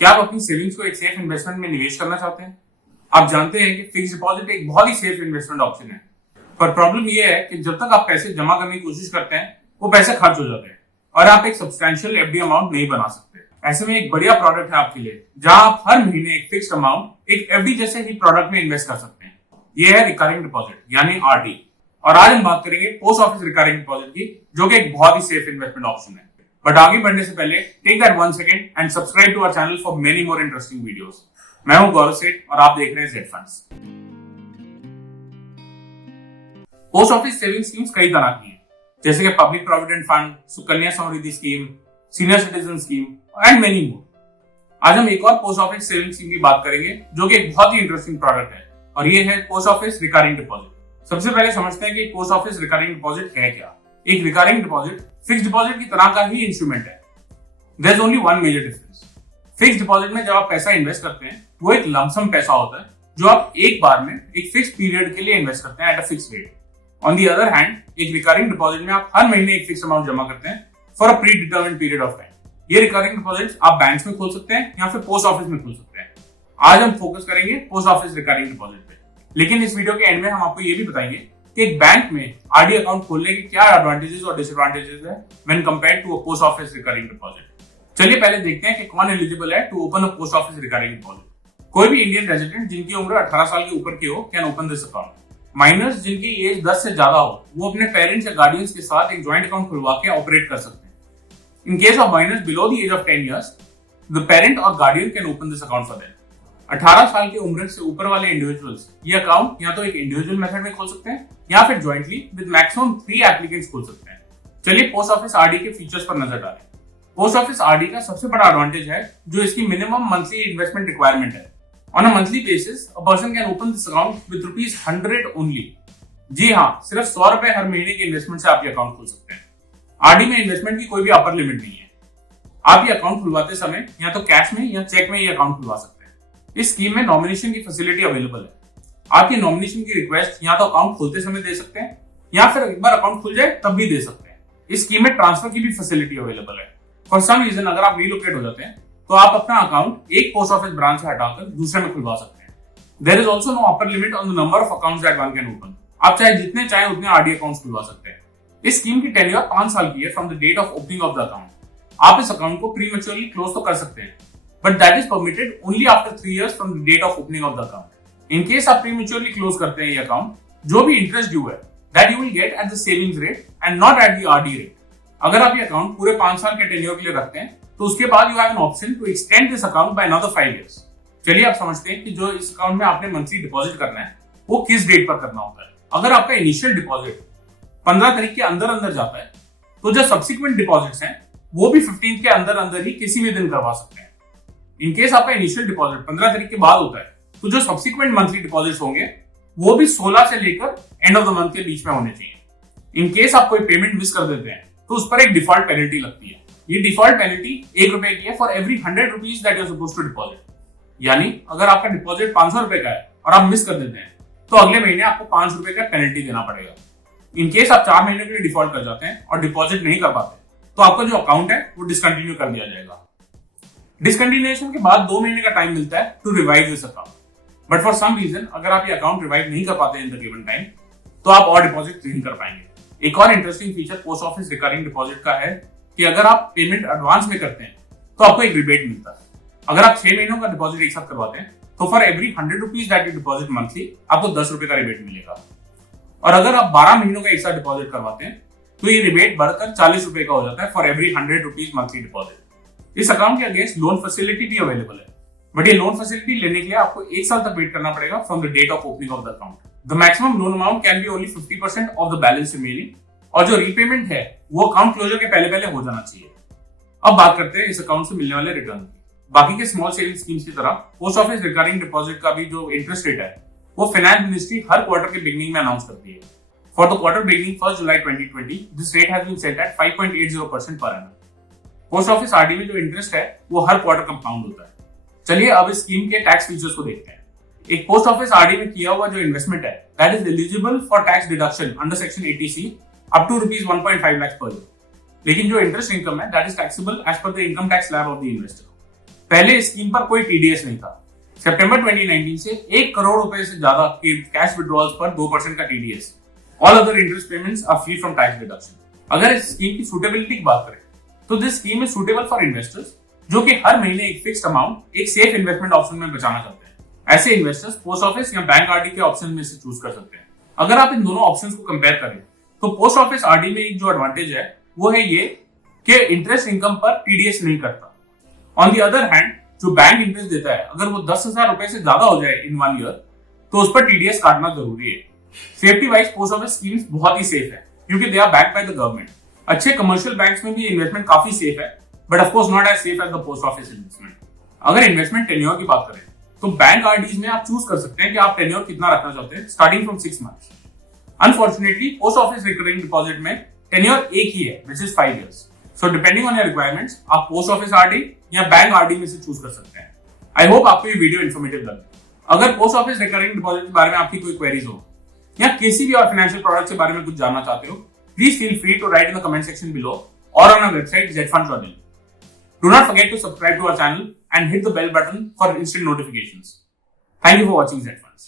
क्या आप अपनी सेविंग्स को एक सेफ इन्वेस्टमेंट में निवेश करना चाहते हैं? आप जानते हैं कि फिक्स डिपॉजिट एक बहुत ही सेफ इन्वेस्टमेंट ऑप्शन है, पर प्रॉब्लम यह है कि जब तक आप पैसे जमा करने की कोशिश करते हैं वो पैसे खर्च हो जाते हैं और आप एक सब्सटैंशियल एफडी अमाउंट नहीं बना सकते। ऐसे में एक बढ़िया प्रोडक्ट है आपके लिए जहां आप हर महीने एक फिक्स्ड अमाउंट एक एफडी जैसे ही प्रोडक्ट में इन्वेस्ट कर सकते हैं। यह है रिकरिंग डिपॉजिट यानी आरडी। और आज हम बात करेंगे पोस्ट ऑफिस रिकरिंग डिपॉजिट की, जो कि एक बहुत ही सेफ इन्वेस्टमेंट ऑप्शन है। बट आगे बढ़ने से पहले take that 1 second and subscribe to our channel for many more interesting videos. मैं हूं गौरव सेठ और आप देख रहे हैं Z funds. Post office saving schemes कई तरह की हैं, जैसे कि public provident fund, Sukanya Samriddhi scheme, senior citizen scheme and many more. आज हम एक और पोस्ट ऑफिस सेविंग स्कीम की बात करेंगे, जो कि एक बहुत ही इंटरेस्टिंग प्रोडक्ट है, और ये है पोस्ट ऑफिस रिकरिंग डिपॉजिट। सबसे पहले समझते हैं कि पोस्ट ऑफिस रिकरिंग डिपॉजिट है क्या। एक रिकरिंग डिपॉजिट फिक्स्ड डिपॉजिट की तरह का ही इंस्ट्रूमेंट है। There is only one major difference. Fixed deposit में जब आप पैसा इन्वेस्ट करते हैं वो एक लमसम पैसा होता है जो आप एक बार में एक फिक्स पीरियड के लिए इन्वेस्ट करते हैं at a fix rate. On the other hand, एक रिकरिंग डिपॉजिट में आप हर महीने एक फिक्स अमाउंट जमा करते हैं for a pre determined period of time. ये रिकरिंग डिपॉजिट आप बैंक्स में खोल सकते हैं या फिर पोस्ट ऑफिस में खोल सकते हैं। आज हम फोकस करेंगे पोस्ट ऑफिस रिकरिंग डिपॉजिट पे, लेकिन इस वीडियो के एंड में हम आपको ये भी बताएंगे कि एक बैंक में आरडी अकाउंट खोलने के क्या एडवांटेजेस और डिसएडवांटेजेस है when compared to a post office recurring deposit. चलिए पहले देखते हैं कि कौन एलिजिबल है to open a post office recurring deposit. कोई भी इंडियन रेजिडेंट जिनकी उम्र 18 साल के ऊपर की हो can open this account. Minors जिनकी एज 10 से ज्यादा हो वो अपने पेरेंट्स या गार्डियंस के साथ एक ज्वाइंट अकाउंट खुलवा के ऑपरेट कर सकते हैं। In case of minors below the age of 10 years, the parent और guardian can open this account for them. 18 साल की उम्र से ऊपर वाले इंडिविजुअल्स ये अकाउंट या तो एक इंडिविजुअल मेथड में खोल सकते हैं या फिर ज्वाइंटली विद मैक्सिमम 3 एप्लीकेंट्स खोल सकते हैं। चलिए पोस्ट ऑफिस आरडी के फीचर्स पर नजर डालें। पोस्ट ऑफिस आरडी का सबसे बड़ा एडवांटेज है जो इसकी मिनिमम मंथली इन्वेस्टमेंट रिक्वायरमेंट है। On a monthly basis a person can open this account with ₹100 only. जी हाँ, सिर्फ ₹100 हर महीने के इन्वेस्टमेंट से आप ये अकाउंट खोल सकते हैं। आरडी में इन्वेस्टमेंट की कोई भी अपर लिमिट नहीं है। आप ये अकाउंट खुलवाते समय या तो कैश में या चेक में ये अकाउंट खुलवा सकते हैं। इस स्कीम में नॉमिनेशन की फैसिलिटी अवेलेबल है। आपकी नॉमिनेशन की रिक्वेस्ट या तो अकाउंट खोलते समय दे सकते हैं या फिर एक बार अकाउंट खुल जाए तब भी दे सकते हैं। इस स्कीम में ट्रांसफर की भी फैसिलिटी अवेलेबल है। फॉर सम रीजन अगर आप रीलोकेट हो जाते हैं तो आप अपना अकाउंट एक पोस्ट ऑफिस ब्रांच से हटाकर दूसरे में खुलवा सकते हैं। There is also no upper limit on the number of accounts that one can open. आप चाहे जितने चाहे उतने आरडी अकाउंट्स खुलवा सकते हैं। इस स्कीम की टेन्योर 5 साल की है from the date of opening of the account. आप इस अकाउंट को प्रीमेच्योरली क्लोज तो कर सकते हैं, but that is permitted only after 3 years from the date of opening of the account. In case आप prematurely close करते हैं ये अकाउंट, जो भी इंटरेस्ट ड्यू है that you will get at the savings rate and not at the RD rate. अगर आप ये अकाउंट पूरे 5 साल के टेन्योर के लिए रखते हैं तो उसके बाद you have an option to extend this account by another 5 years. चलिए आप समझते हैं कि जो इस अकाउंट में आपने मंथली डिपॉजिट करना है वो किस डेट पर करना होता है। अगर आपका इनिशियल डिपॉजिट 15 तारीख के अंदर अंदर जाता है तो जो सब्सिक्वेंट डिपॉजिट्स हैं वो भी 15 के अंदर अंदर ही किसी भी दिन करवा सकते हैं। इन केस आपका इनिशियल डिपॉजिट 15 तारीख के बाद होता है तो जो सब्सिक्वेंट मंथली डिपॉजिट्स होंगे वो भी 16 से लेकर एंड ऑफ द मंथ के बीच में होने चाहिए। इन केस आप कोई पेमेंट मिस कर देते हैं तो उस पर एक डिफॉल्ट पेनल्टी लगती है। ये डिफॉल्ट पेनल्टी ₹1 की है for every ₹100 that you are supposed to deposit. यानी अगर आपका डिपॉजिट ₹500 का है और आप मिस कर देते हैं तो अगले महीने आपको ₹5 का पेनल्टी देना पड़ेगा। इन केस आप 4 महीने के लिए डिफॉल्ट कर जाते हैं और डिपॉजिट नहीं कर पाते तो आपका जो अकाउंट है वो डिसकंटिन्यू कर दिया जाएगा। डिसकंटिन्यूएशन के बाद 2 महीने का टाइम मिलता है to revive this account. But for some reason अगर आप ये अकाउंट रिवाइव नहीं कर पाते इन द गिवन टाइम तो आप और डिपॉजिट नहीं कर पाएंगे। एक और interesting feature post office recurring deposit का है कि अगर आप पेमेंट एडवांस में करते हैं तो आपको एक रिबेट मिलता है। अगर आप 6 महीनों का डिपॉजिट एक साथ करवाते हैं तो for every ₹100 that you deposit monthly आपको ₹10 का रिबेट मिलेगा। और अगर आप 12 महीनों का एक साथ डिपॉजिट करवाते हैं तो ये रिबेट बढ़कर ₹40 का हो जाता है फॉर एवरी ₹100 मंथली डिपॉजिट। इस अकाउंट के अगेंस्ट लोन फैसिलिटी भी अवेलेबल है, बट ये लोन फैसिलिटी लेने के लिए आपको 1 साल तक वेट करना पड़ेगा from the date of opening of the account. The maximum loan amount can be only 50% of the balance remaining, और जो रीपेमेंट है वो अकाउंट क्लोजर के पहले पहले हो जाना चाहिए। अब बात करते हैं इस अकाउंट से मिलने वाले रिटर्न की। बाकी के स्मॉल सेविंग स्कीम्स की तरह पोस्ट ऑफिस रिकरिंग डिपॉजिट का भी जो इंटरेस्ट रेट है वो फाइनेंस मिनिस्ट्री हर क्वार्टर के बिगिनिंग में अनाउंस करती है। For the quarter beginning 1 July 2020 this rate has been set at 5.80% per annum. Post office RD में जो इंटरेस्ट है वो हर क्वार्टर कंपाउंड होता है। चलिए अब इस स्कीम के टैक्स फीचर्स को देखते हैं। एक पोस्ट ऑफिस आरडी में किया हुआ जो इन्वेस्टमेंट है that is eligible for tax deduction under section 80C up to ₹1.5 lakh per year. लेकिन जो इंटरेस्ट इनकम है that is taxable as per the income tax slab of the investor. पहले इस स्कीम पर कोई टीडीएस नहीं था। सितंबर 2019 से 1 करोड़ रुपए से ज्यादा के कैश विड्रॉल्स पर 2% का TDS. All other interest payments are free from tax deduction. अगर इस स्कीम की सूटेबिलिटी की बात करें तो this scheme is suitable for investors जो कि हर महीने एक फिक्स्ड अमाउंट एक सेफ इन्वेस्टमेंट ऑप्शन में बचाना चाहते हैं। ऐसे इन्वेस्टर्स पोस्ट ऑफिस या बैंक आरडी के ऑप्शन में से चूज कर सकते हैं। अगर आप इन दोनों ऑप्शंस को कंपेयर करें तो पोस्ट ऑफिस आरडी में एक जो एडवांटेज है वो है ये कि इंटरेस्ट इनकम पर टीडीएस नहीं करता। ऑन दी अदर हैंड जो बैंक इंटरेस्ट देता है अगर वो 10,000 रुपए से ज्यादा हो जाए इन 1 ईयर तो उस पर टीडीएस काटना जरूरी है। Safety wise post office schemes बहुत ही सेफ है क्योंकि they are backed by the government. अच्छे कमर्शियल बैंक्स में भी इन्वेस्टमेंट काफी सेफ है but of course not as safe as the post office investment. अगर इन्वेस्टमेंट टेन्योर की बात करें तो बैंक आरडीज में आप चूज कर सकते हैं कि आप टेन्योर कितना रखना चाहते हैं starting from 6 months. Unfortunately post office recurring deposit में टेन्योर एक ही है which is 5 years. So depending on your requirements आप पोस्ट ऑफिस आरडी या बैंक आरडी में से चूज कर सकते हैं। आई होप आपको ये वीडियो इन्फॉर्मेटिव लगे। अगर पोस्ट ऑफिस रिकरिंग डिपॉजिट के बारे में आपकी कोई क्वेरीज हो या किसी भी और फाइनेंशियल प्रोडक्ट के बारे में कुछ जानना चाहते हो please feel free to write in the comment section below और on our website zfunds.in. Do not forget to subscribe to our channel and hit the bell button for instant notifications. Thank you for watching Z Funds.